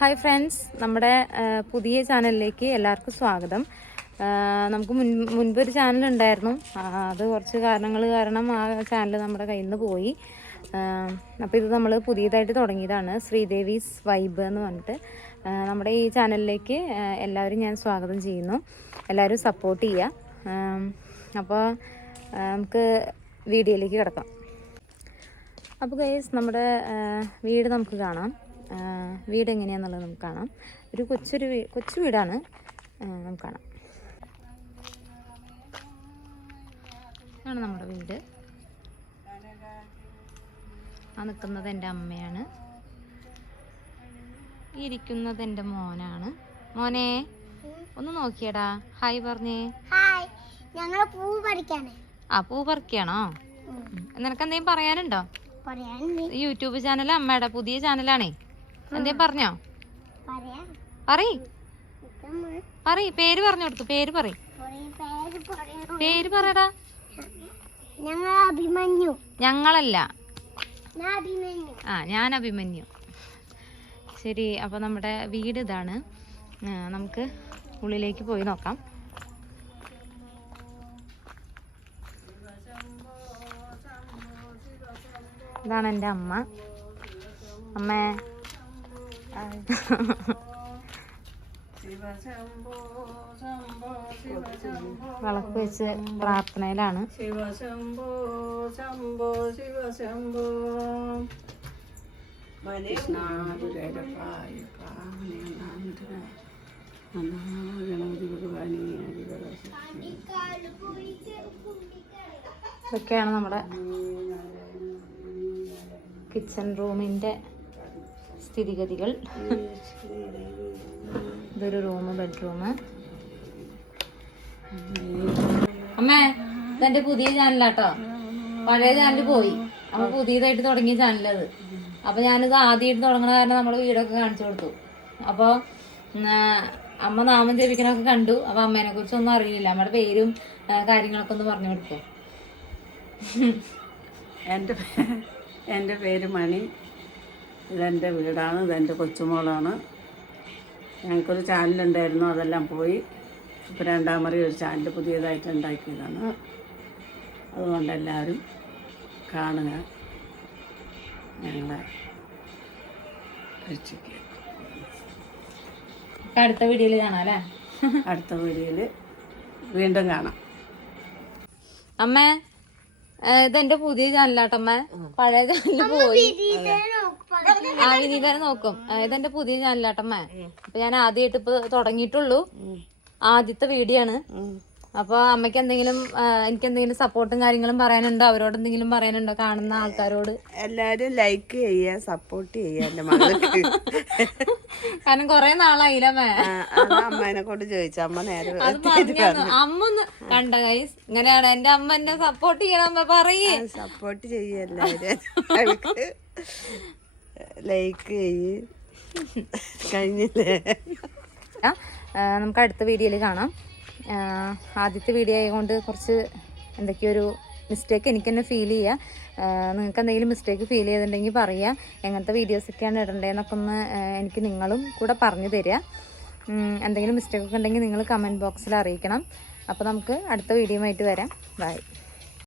Hi friends, നമ്മുടെ പുതിയ ചാനലിലേക്ക് എല്ലാവർക്കും സ്വാഗതം. നമുക്ക് മുൻപൊരു ചാനൽ ഉണ്ടായിരുന്നു. അത് കുറച്ച് കാരണങ്ങൾ കാരണം ആ ചാനൽ നമ്മുടെ കയ്യിൽ നിന്ന് പോയി. അപ്പോൾ ഇത് നമ്മൾ പുതിയതായിട്ട് തുടങ്ങിയതാണ്, ശ്രീദേവീസ് വൈബ് എന്ന് പറഞ്ഞിട്ട്. നമ്മുടെ ഈ ചാനലിലേക്ക് എല്ലാവരും ഞാൻ സ്വാഗതം ചെയ്യുന്നു. എല്ലാവരും സപ്പോർട്ട് ചെയ്യുക. അപ്പോൾ നമുക്ക് വീഡിയോയിലേക്ക് കിടക്കാം. അപ്പോൾ ഗൈസ്, നമ്മുടെ വീട് നമുക്ക് കാണാം. വീട് എങ്ങനെയാണെന്നുള്ളത് നമുക്ക് കാണാം. ഒരു കൊച്ചു വീടാണ്, നമുക്ക് കാണാം. ഇതാണ് നമ്മുടെ വീട്. ആ നിൽക്കുന്നത് എൻ്റെ അമ്മയാണ്, ഈ ഇരിക്കുന്നത് എൻ്റെ മോനാണ്. മോനെ ഒന്ന് നോക്കിയടാ, ഹായ് പറഞ്ഞേ. ഞങ്ങൾ പൂ പറിക്കാണ്. പൂ പറിക്കാണോ? നിനക്ക് എന്തെങ്കിലും പറയാനുണ്ടോ? യൂട്യൂബ് ചാനൽ അമ്മയുടെ പുതിയ ചാനലാണേ. എന്തേ പറഞ്ഞോ? പറയ്, പേര് പറഞ്ഞു കൊടുത്തു. പേര് പറയടാ. ഞങ്ങളല്ല, ഞാൻ അഭിമന്യു. ശരി, അപ്പൊ നമ്മുടെ വീട് ഇതാണ്. നമുക്ക് ഉള്ളിലേക്ക് പോയി നോക്കാം. ഇതാണ് എൻ്റെ അമ്മ. അമ്മേ വിളക്ക് വെച്ച് പ്രാർത്ഥനയിലാണ്. ശിവശംഭോ ശംഭോ ശിവശംഭോ ഇതൊക്കെയാണ് നമ്മുടെ കിച്ചൺ റൂമിൻ്റെ സ്ഥിതിഗതികൾ. ഇതൊരു റൂമ്, ബെഡ്റൂം. അമ്മേ, ഇതെന്റെ പുതിയ ചാനലാട്ടോ. പഴയ ചാനൽ പോയി, അപ്പൊ പുതിയതായിട്ട് തുടങ്ങിയ ചാനലത്. അപ്പൊ ഞാനിത് ആദ്യമായിട്ട് തുടങ്ങണ കാരണം നമ്മള് വീടൊക്കെ കാണിച്ചു കൊടുത്തു. അപ്പൊ അമ്മ നാമം ജപിക്കണൊക്കെ കണ്ടു. അപ്പൊ അമ്മേനെ കുറിച്ചൊന്നും അറിയില്ല. അമ്മയുടെ പേരും കാര്യങ്ങളൊക്കെ ഒന്ന് പറഞ്ഞു കൊടുത്തു. എൻ്റെ പേര് മണി. ഇതെൻ്റെ വീടാണ്, ഇതെൻ്റെ കൊച്ചുമോളാണ്. ഞങ്ങൾക്കൊരു ചാനലുണ്ടായിരുന്നു, അതെല്ലാം പോയി. ഇപ്പോൾ രണ്ടാമറി ഒരു ചാനൽ പുതിയതായിട്ട് ഉണ്ടാക്കിയതാണ്. അതുകൊണ്ട് എല്ലാവരും കാണുക, ഞങ്ങളെ രക്ഷിക്കുക. അടുത്ത വീഡിയോയിൽ കാണാം അല്ലേ? അടുത്ത വീഡിയോയിൽ വീണ്ടും കാണാം. അമ്മേ, ഇതെന്റെ പുതിയ ചാനലാട്ടമ്മ. പഴയ ചാനല് പോയി. വിനീതനെ നോക്കും. ഇതെന്റെ പുതിയ ചാനലാട്ടമ്മ. അപ്പൊ ഞാൻ ആദ്യമായിട്ട് ഇപ്പൊ തുടങ്ങിയിട്ടുള്ളൂ. ആദ്യത്തെ വീഡിയോ ആണ്. അപ്പൊ അമ്മയ്ക്ക് എന്തെങ്കിലും, എനിക്ക് എന്തെങ്കിലും സപ്പോർട്ടും കാര്യങ്ങളും പറയാനുണ്ടോ? അവരോട് എന്തെങ്കിലും പറയാനുണ്ടോ? കാണുന്ന ആൾക്കാരോട് എല്ലാരും ലൈക്ക് ചെയ്യുക, സപ്പോർട്ട് ചെയ്യുക എന്റെ മകൾക്ക്. കാരണം കൊറേ നാളായില്ലമ്മേ. അമ്മേനെ കൊണ്ട് ചോദിച്ചു, അമ്മ നേരെ അമ്മ ഒന്ന് കണ്ട ഗൈസ്, ഇങ്ങനെയാണ് എന്റെ അമ്മ എന്നെ സപ്പോർട്ട് ചെയ്യണം. അമ്മ പറയേ, സപ്പോർട്ട് ചെയ്യ, എല്ലാരും ലൈക്ക് ചെയ്യ്. കഴിഞ്ഞില്ലേ? നമുക്ക് അടുത്ത വീഡിയോയിൽ കാണാം. ആദ്യത്തെ വീഡിയോ ആയതുകൊണ്ട് കുറച്ച് എന്തൊക്കെയോ ഒരു മിസ്റ്റേക്ക് എനിക്ക് തന്നെ ഫീൽ ചെയ്യുക. നിങ്ങൾക്ക് എന്തെങ്കിലും മിസ്റ്റേക്ക് ഫീൽ ചെയ്തിട്ടുണ്ടെങ്കിൽ പറയുക. എങ്ങനത്തെ വീഡിയോസൊക്കെയാണ് ഇടേണ്ടതെന്നൊക്കെ ഒന്ന് എനിക്ക് നിങ്ങളും കൂടെ പറഞ്ഞു തരിക. എന്തെങ്കിലും മിസ്റ്റേക്കൊക്കെ ഉണ്ടെങ്കിൽ നിങ്ങൾ കമൻറ്റ് ബോക്സിൽ അറിയിക്കണം. അപ്പോൾ നമുക്ക് അടുത്ത വീഡിയോ ആയിട്ട് വരാം. ബൈ.